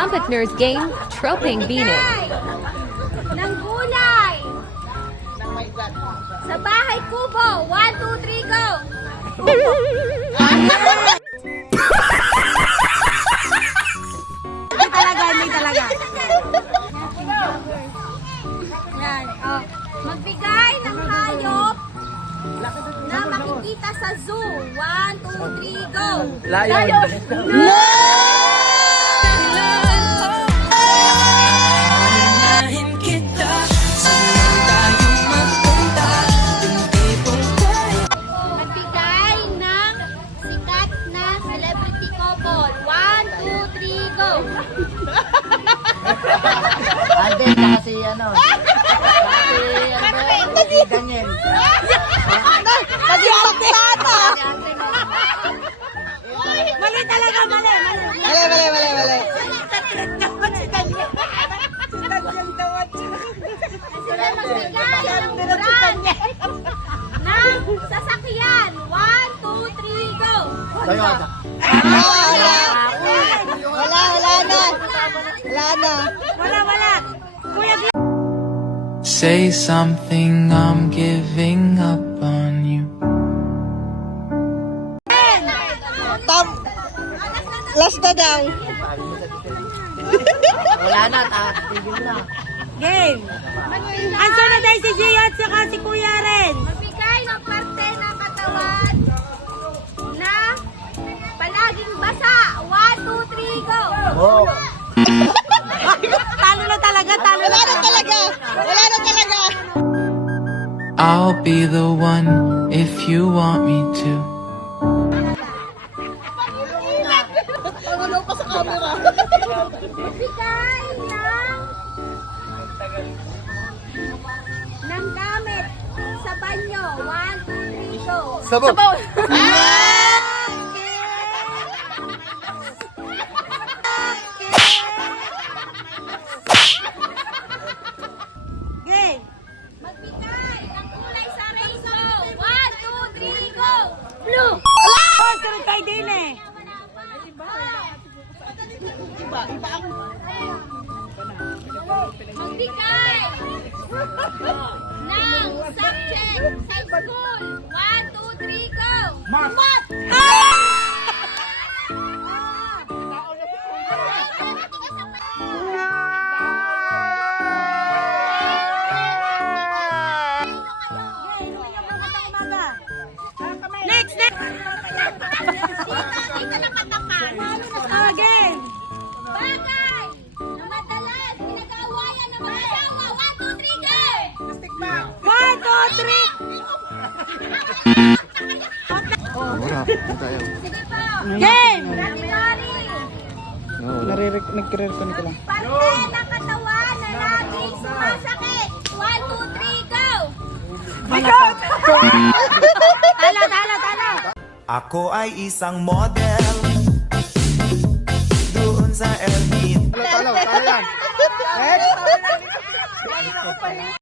Trumpetner's game, Troping Binig. Ng gulay. Sa bahay kubo. 1, 2, 3, go! Hindi talaga. Yan. Oh. Magbigay ng hayop na makikita sa zoo. 1, 2, 3, go! Lion. Magbigay ng sikat na celebrity couple. 1, 2, 3, go! Alden, kasi ano. Kasi Daniel. Kasi paktata. Mali talaga, mali. Sila magbigay ng brand ng sasakyan. 1, 2, 3, go! Toyota. Wala. Kuya, Say something, I'm giving up on you. last na daw. Wala na, tigil na. Game. Answer na dahil si Gio at saka si Kuya rin. Magbigay ng parte ng katawan na palaging basa. 1, 2, 3, go! Oh. Talo na talaga. Wala na talaga. I'll be the one if you want me to. Magbigay ng gamit sa banyo. 1, 2, 3, go! Sabog. Game. Magbigay ng kulay sa rainbow. 1, 2, 3, go! Blue! Oh, sunod kay Dine. Magbigay ng subject sa school. 1, 2, 3, go! Math! Next. Dito na patakan. Again. Bagay na madalas pinag-aawayan ng mga asawa. 1, 2, 3, go! 1, 2, 3. Sige po. Game. Category. Nag-reconnect ko lang. Parte ng katawan na laging sumasakit. 1, 2, 3, go! Talo. Ako ay isang model doon sa Elmin. Talo yan. Next.